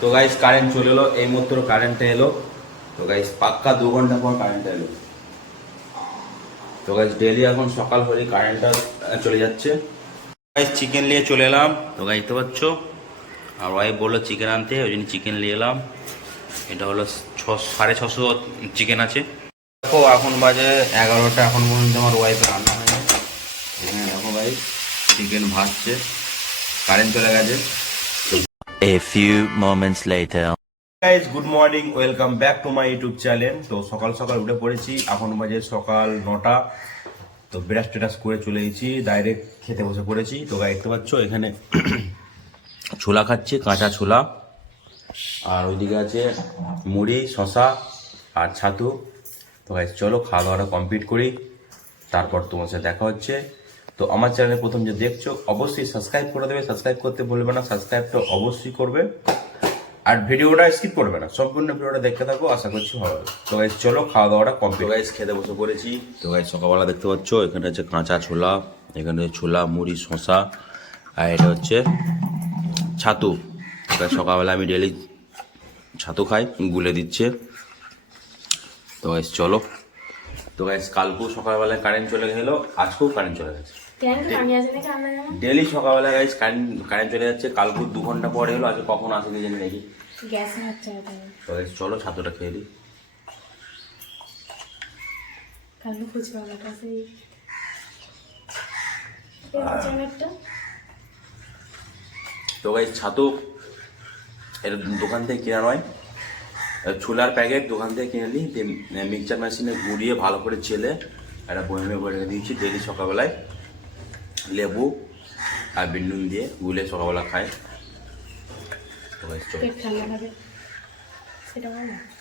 তো guys current চলে এলো, এই মাত্র কারেন্টটা এলো। তো গাইস পাক্কা দু ঘণ্টা পর কারেন্টটা এলো। তো গাইস ডেলি এখন সকাল হলে কারেন্টটা চলে যাচ্ছে। গাইস চিকেন নিয়ে চলে এলাম। তো গাইস দেখতে পাচ্ছ? আর ওয়াইফ বলল চিকেন আনতে, ওই জন্য চিকেন নিয়ে এলাম। এটা হলো ছ, সাড়ে ছশো চিকেন আছে। দেখো, এখন বাজে এগারোটা, এখন পর্যন্ত আমার ওয়াইফের রান্না হয়নি। এখানে দেখো ভাই চিকেন ভাজছে। কারেন্ট চলে গেছে। A few moments later. Guys good morning welcome back to my YouTube channel তো সকাল সকাল উঠে পড়েছি। এখন বাজে সকাল নটা। তো ব্রাশ টেরাস করে চলে গেছি ডাইরেক্ট খেতে বসে পড়েছি। তো গাই দেখতে পাচ্ছ, এখানে ছোলা খাচ্ছি, কাঁচা ছোলা। আর ওইদিকে আছে মুড়ি শশা আর ছাতু। তো গাইজ চলো খাওয়া দাওয়াটা কমপ্লিট করি। তারপর তোমার সাথে দেখা হচ্ছে। তো আমার চ্যানেলে প্রথম যে দেখছ, অবশ্যই সাবস্ক্রাইব করে দেবে। সাবস্ক্রাইব করতে বলবে না সাবস্ক্রাইবটা অবশ্যই করবে। আর ভিডিওটা স্কিপ করবে না, সম্পূর্ণ ভিডিওটা দেখতে থাকো, আশা করছি লাগবে। তো গাইজ চলো খাওয়া দাওয়াটা কমপ্লিট গাইজ খেতে বসে পড়েছি। তো গাইজ সকালবেলা দেখতে পাচ্ছ, এখানে হচ্ছে কাঁচা ছোলা, এখানে ছোলা, মুড়ি শশা আর এটা হচ্ছে ছাতু। সকালবেলা আমি ডেলি ছাতু খাই, গুলে দিচ্ছে। তো গাইজ চলো। তো গাইজ কালকেও সকালবেলায় কারেন্ট চলে গেলো, আজকেও কারেন্ট চলে গেছে। ডেলি সকালবেলা গাইজ কারেন্ট কারেন্ট চলে যাচ্ছে কালকেও দু ঘণ্টা পরে হলো আজকে কখন আসেনি জানি নাকি। চলো ছাতুটা খেয়ে দিই কালকে তো গাইজ ছাতু এটা দোকান থেকে কেনা নয়। ছোলার প্যাকেট দোকান থেকে কিনে নিই মিক্সচার মেশিনে গুঁড়িয়ে ভালো করে চেলে একটা বয়মে রেখে দিয়েছি ডেলি সকালবেলায়। লেবু আর বিন্নুন দিয়ে গুলে সকালবেলা সেটা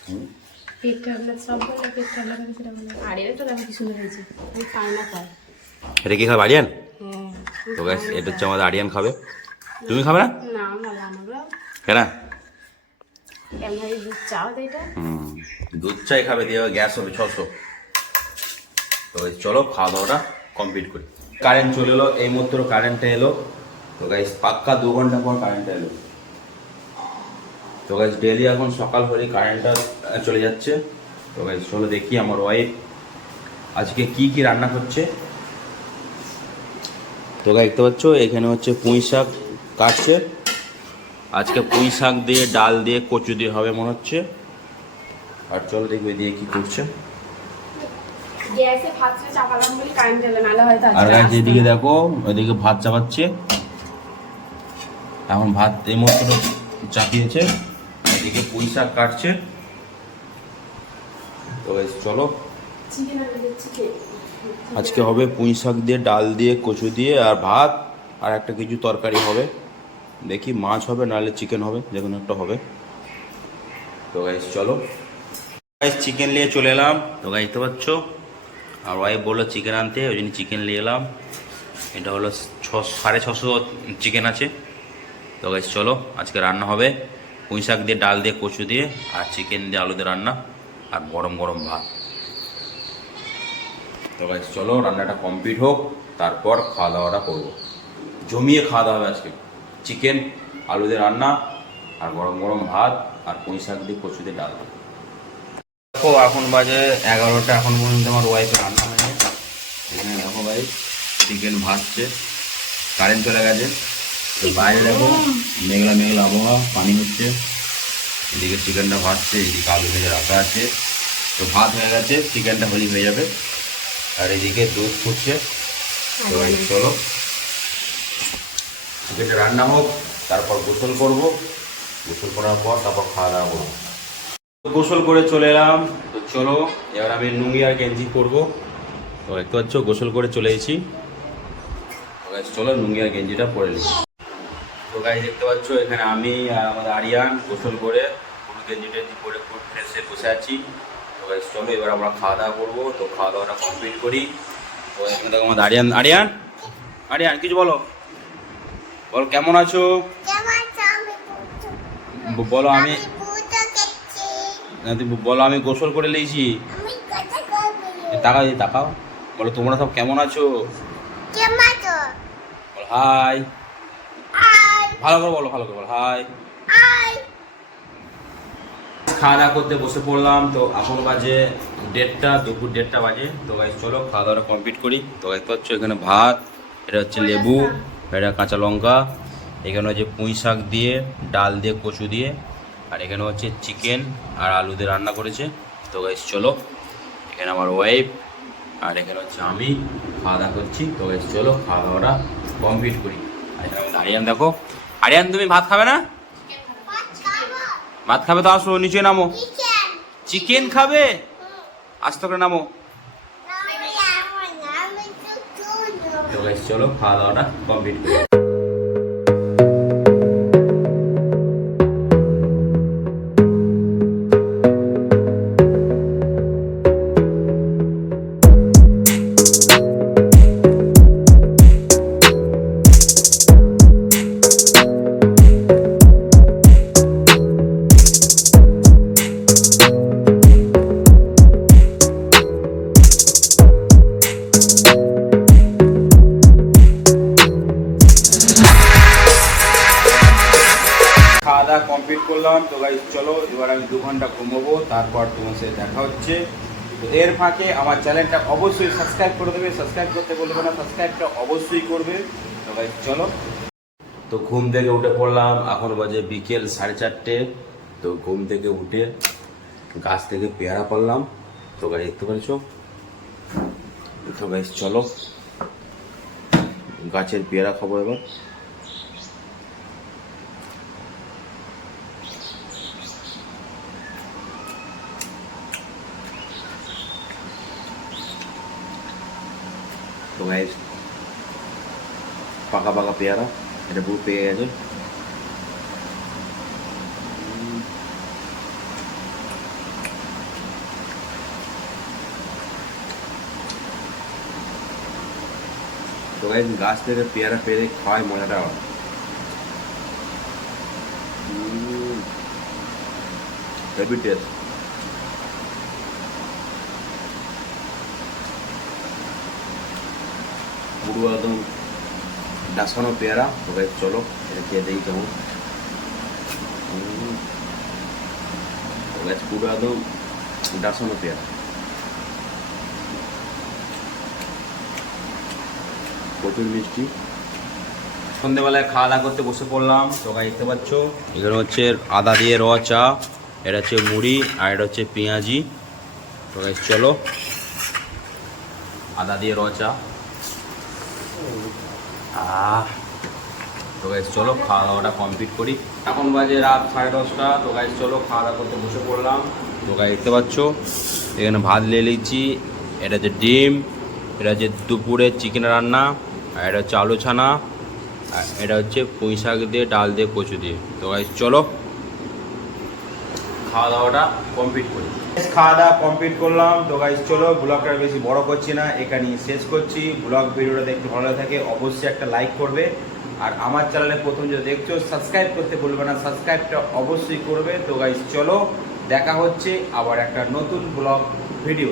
হুম। আর এটা কি খাবে আরিয়ান? তো গাইজ এটা হচ্ছে আমাদের আরিয়ান খাবে। তুমি খাবে না? কেনা? দুধ চাই খাবে দিয়ে গ্যাস হবে ছশো। তো চলো খাওয়া দাওয়াটা কমপ্লিট করি। কারেন্ট চলে এলো, এই মাত্র কারেন্টটা এলো। তো গাইস পাক্কা দু ঘণ্টা পর কারেন্টটা এলো। তো গাইস ডেলি এখন সকাল হলে কারেন্টটা চলে যাচ্ছে। তো গাইস চলো দেখি আমার ওয়াইফ আজকে কি কি রান্না করছে। তো গাইস দেখতে পাচ্ছ, এখানে হচ্ছে পুঁই শাক কাটছে। আজকে পুঁই শাক দিয়ে, ডাল দিয়ে, কচু দিয়ে হবে মনে হচ্ছে। আর চলো দেখবে দিয়ে কি করছে। গ্যাসে ভাতটা চাপালাম বলে কারেন্ট এলো নাহলে হয়তো আর এদিকে না। দেখো ওইদিকে ভাত চাপাচ্ছে। এখন ভাত এই মতো চাপিয়েছে এদিকে পুঁই শাক কাটছে। তো চলো। আজকে হবে পুঁই শাক দিয়ে ডাল দিয়ে কচু দিয়ে আর ভাত আর একটা কিছু তরকারি হবে। দেখি মাছ হবে নাহলে চিকেন হবে যে কোনো একটা হবে। তো গাইস চলো। গাইস চিকেন নিয়ে চলে এলাম। তো গাইস দেখতে পাচ্ছ? আর ওয়াইফ বলল চিকেন আনতে, ওই জন্য চিকেন নিয়ে এলাম। এটা হলো ছ সাড়ে ছশো চিকেন আছে। তো গাইস চলো, আজকে রান্না হবে। পুঁই শাক দিয়ে, ডাল দিয়ে, কচু দিয়ে, আর চিকেন দিয়ে, আলু দিয়ে রান্না, আর গরম গরম ভাত। তো গাইস চলো, রান্নাটা কমপ্লিট হোক, তারপর খাওয়া দাওয়াটা করব। জমিয়ে খাওয়া দাওয়া হবে আজকে। চিকেন আলু দিয়ে রান্না, আর গরম গরম ভাত, আর পুঁই শাক দিয়ে, কচু দিয়ে, ডাল। দেখো এখন বাজে এগারোটা এখন পর্যন্ত আমার ওয়াইফের রান্না হয়নি। এখানে দেখো ভাই চিকেন ভাজছে কারেন্ট চলে গেছে। তো বাইরে দেখো মেঘলা মেঘলা আবহাওয়া পানি হচ্ছে। এদিকে চিকেনটা ভাজছে এদিকে আলু ভেজে রাখা আছে। তো ভাত হয়ে গেছে চিকেনটা হলি হয়ে যাবে। আর এদিকে দুধ ফুটছে। তো চলো। চিকেনটা রান্না হোক তারপর গোসল করব। গোসল করার পর তারপর খাওয়া দাওয়া করব। গোসল করে চলে এলাম। তো চলো এবার আমি লুঙ্গি আর গেঞ্জি পরবো। তো দেখতে পাচ্ছ গোসল করে চলে এসেছি। চলো লুঙ্গি আর গেঞ্জিটা পরে নিই। তো গাই দেখতে পাচ্ছ এখানে আমি আর আমাদের আরিয়ান গোসল করে পুরো গেঞ্জি টেঞ্জি পরে পুরো ফ্রেশে বসে আছি। তো guys, চলো এবার আমরা খাওয়া দাওয়া করব। তো খাওয়া দাওয়াটা কমপ্লিট করি। তো এখানে দেখো আমাদের আরিয়ান। আরিয়ান? আরিয়ান কিছু বলো। বলো কেমন আছো? বলো আমি না, তুমি বলো আমি গোসল করে নিয়েছি। তাকাও এই তাকাও। বলো তোমরা সব কেমন আছো? বলো হাই। ভালো করে বলো ভালো করে বলো হাই। খাওয়া দাওয়া করতে বসে পড়লাম তো এখন বাজে দেড়টা দুপুর দেড়টা বাজে। তো গাইজ চলো খাওয়া দাওয়াটা কমপ্লিট করি। তো গাইজ তো হচ্ছে এখানে ভাত এটা হচ্ছে লেবু এটা কাঁচা লঙ্কা এখানে হচ্ছে পুঁই শাক দিয়ে ডাল দিয়ে কচু দিয়ে। আর এখানে হচ্ছে চিকেন আর আলু দিয়ে রান্না করেছে। তো গাইজ চলো, এখানে আমার ওয়াইফ আর এখানে হচ্ছে আমি খাওয়া দাওয়া করছি। তো গাইজ চলো, খাওয়া দাওয়াটা কমপ্লিট করি। আর এখানে আরিয়ান, দেখো। আরিয়ান, তুমি ভাত খাবে না? ভাত খাবে তো আসো, নিচে নামো। চিকেন খাবে? আস্তে করে নামো। তো গাইস চলো, খাওয়া দাওয়াটা কমপ্লিট করি। কমপ্লিট করলাম। তো গাইস চলো, এবার আমি দু ঘণ্টা ঘুমোবো, তারপর তোমার সাথে দেখা হচ্ছে। তো এর ফাঁকে আমার চ্যানেলটা অবশ্যই সাবস্ক্রাইব করে দেবে। সাবস্ক্রাইব করতে বলবে না সাবস্ক্রাইবটা অবশ্যই করবে। তো গাইস চলো। তো ঘুম থেকে উঠে পড়লাম, এখন বাজে বিকেল সাড়ে চারটে। তো ঘুম থেকে উঠে গাছ থেকে পেয়ারা পড়লাম। তো গাড়ি দেখতে পেরেছ তো গাইস চলো। গাছের পেয়ারা খাব এবার। তো গাইস পাকা পাকা পেয়ারা এটা পুরো পেয়ে গেছে তো গাইস গাছ থেকে পেয়ারা পেরে খাওয়াই মজাটা আলাদা। উম, হেভি টেস্ট পুরো একদম ডাসানো পেয়ারা তো চলো এটা খেয়ে দেখি কেমন গাইস পুরো একদম ডাসানো পেয়ারা প্রচুর মিষ্টি সন্ধেবেলায় খাওয়া দাওয়া করতে বসে পড়লাম তো গাই দেখতে পাচ্ছ। এখানে হচ্ছে আদা দিয়ে র চা, এটা হচ্ছে মুড়ি, আর এটা হচ্ছে পেঁয়াজি। তো চলো। আদা দিয়ে র চা। তো গাইস চলো খাওয়া দাওয়াটা কমপ্লিট করি। এখন বাজে রাত সাড়ে দশটা। তো গাইস চলো খাওয়া দাওয়া করতে বসে পড়লাম। তো গাই দেখতে পাচ্ছ, এখানে ভাত নিয়ে নিচ্ছি। এটা হচ্ছে ডিম, এটা হচ্ছে দুপুরে চিকেন রান্না, আর এটা হচ্ছে আলু ছানা, আর এটা হচ্ছে পুঁই শাক দিয়ে, ডাল দিয়ে, কচু দিয়ে। তো গাইস চলো খাওয়া দাওয়াটা কমপ্লিট করি। খাওয়া দাওয়া কমপ্লিট করলাম। তো গাইজ চলো, ব্লগটা বেশি বড় করছি না, এখানেই শেষ করছি। ব্লগ ভিডিওটা দেখতে ভালো থাকে অবশ্যই একটা লাইক করবে। আর আমার চ্যানেলে প্রথম যদি দেখছ সাবস্ক্রাইব করতে বলবে না সাবস্ক্রাইবটা অবশ্যই করবে। তো গাইজ চলো, দেখা হচ্ছে আবার একটা নতুন ব্লগ ভিডিও